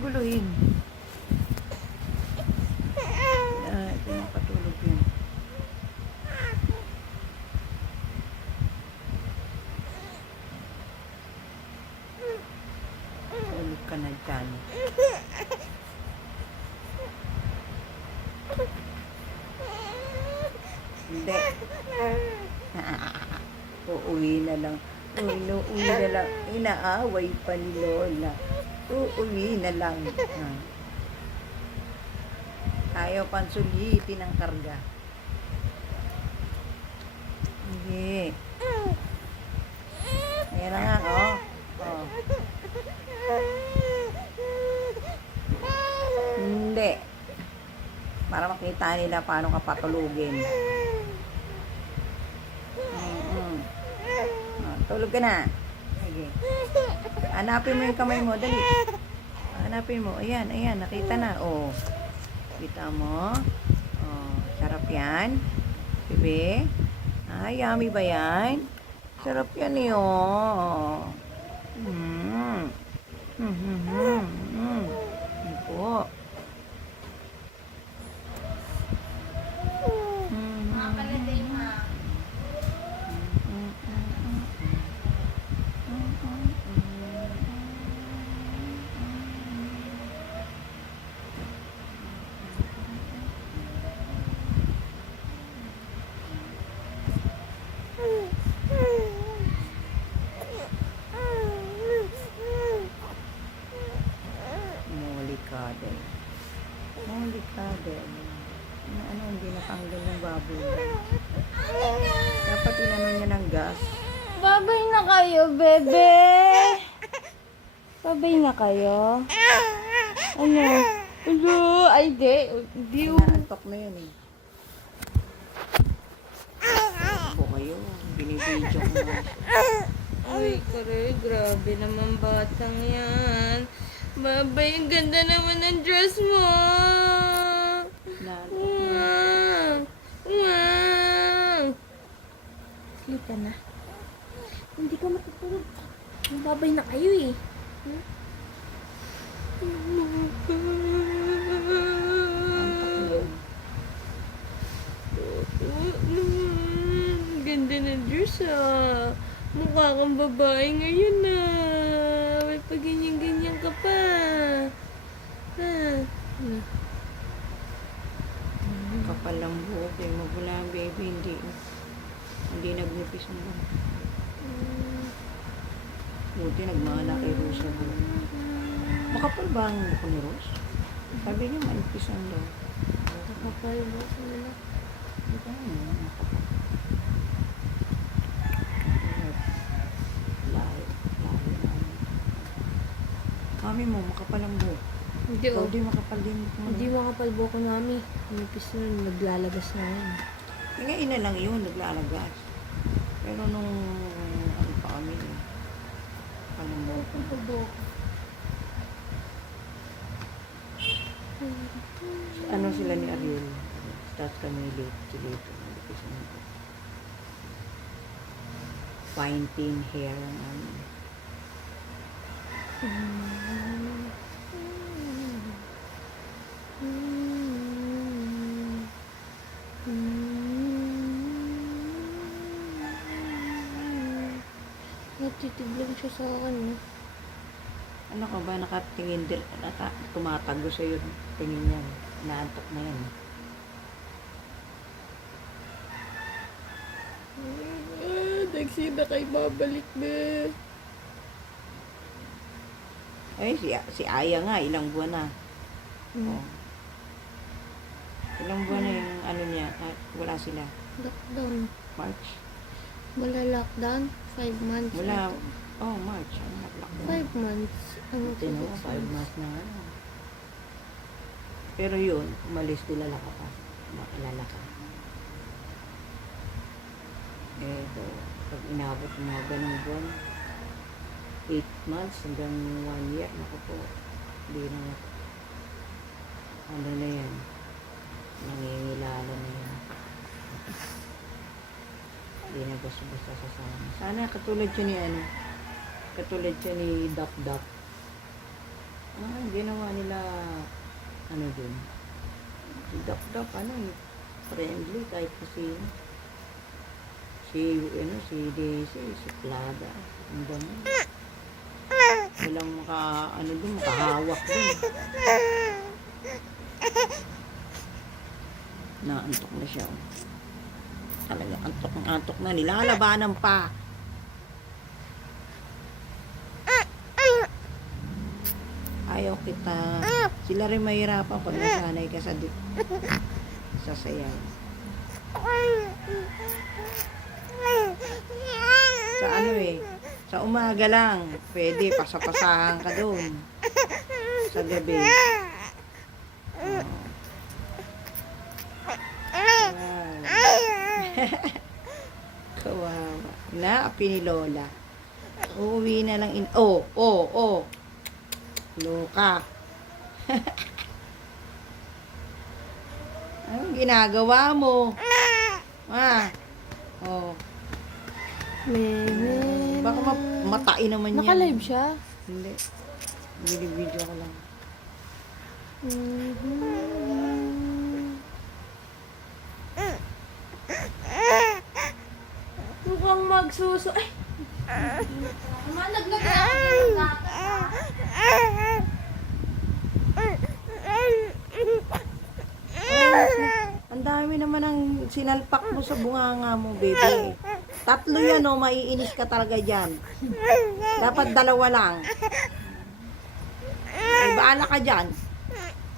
guluhin. Pinapatulog yun. Tulog ka na dyan. Hindi. Uuwi na lang. Uuwi na lang. Inaaway pa ni Lola. Uuwi na lang. Ayaw pang sulitin ang karga. Hindi. Ayan na nga, oh. Oh. Hindi. Para makita nila paano ka patulugin. Oh, tulog ka na. Sige. Hanapin mo yung kamay mo. Dali. Hanapin mo. Ayan, ayan. Nakita na. Oh. Kita mo? Oh, sarap yan. Bebe? Yummy ba yan? Sarap yan eh, oh. Mm. Yan po. Molikade. Molikade. Ano, hindi natanggal yung baboy. Dapat inanon niya ng gas. Babay na kayo, bebe. Babay na kayo. Ano? Hello? Ay, di. Inaantok na yun eh. Bo kayo. Binibidyo ko na. Uy, karoy, grabe naman batang yan. Babay, ang ganda naman ng dress mo. Inaantok na. Wow. Wow. Sleep ka na. Hindi ka matutulog. Babay na kayo eh. Ganda ng dress ah. Mukha kang babae ngayon ah. May paganyan-ganyan ka pa. Kapal lang buhok eh. Mabula ang baby. Hindi nagnipis mo. Buti nagmana kay Rosa buhok. Makapal ba ang buhok ni Rose? Sabi niya manipis ang daw. Kapal mo sila. Ito nga makapal. Lahi na. Mami mo, makapal ang buhok. Hindi Ikaw oh. di makapal din buhok mo. Hindi makapalbo ko nami. Nipis na naglalagas na yan. Nga ina lang yun, naglalagas. Pero nung ano pa kami, palang buhok. Palbo. Ano sila ni Ariel? Tapos kami late. Painting hair ang amin. Natitiglang siya sa akin. Ano ka ba, nakatingin din, tumatago sa'yo, tingin niya, naantok na yan. Nagsi na kayo babalik na. Ay, si Aya nga, ilang buwan na. Hmm. Oh. Ilang buwan na yung ano niya, wala sila. Lockdown. March? Wala lockdown. 5 months. Wala, March. Ano nag-lockdown? 5 months. Ano Tino, 5 months na nga. Pero yun, umalis nila ka pa. Makilala ka. Eto, pag inabot ng mga ganong buwan, 8 months hanggang 1 year, naku po, hindi na, ano na yan, nangingilala na yan. Hindi na basta-basta sasama. Sana katulad siya ni katulad siya ni Doc Doc. Ginawa nila, din. Si Doc Doc, friendly kahit kasi si Daisy, si Clara, ang dami. Walang makahawak dun. Naantok na siya. Talaga, antok na. Nilalabanan pa. Ayaw kita. Sila rin mahirapan pag nasanay ka sa sayaw. Sa sa umaga lang, pwede, pasapasahan ka doon. Sa gabi. Kawawa. Naapi ni Lola. Uuwi na lang Loka. Anong ginagawa mo? Oh. Meme. Baka matain naman yan. Naka-live siya? Hindi. Video ko lang. Mukhang magsuso. Ay! Naglagay ako ng gatas. Ang dami naman ang sinalpak mo sa bunganga mo, baby. 3 yan, oh. Maiinis ka talaga dyan. Dapat 2 lang. Ay, baala ka dyan.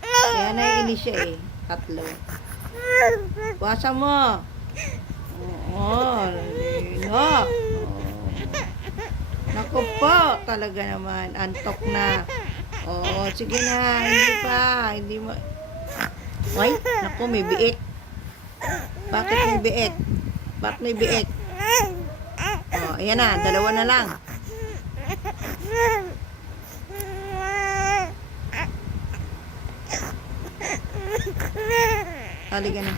Kaya naiinis siya, eh. 3. Buwasa mo. Oo, no. Naku po, talaga naman. Antok na. Oo, sige na. Hindi pa. Hindi mo. Ay, naku, may biik. Bakit may biik? Bakit may biik? Oh, ayan na. 2 na lang. Halika na.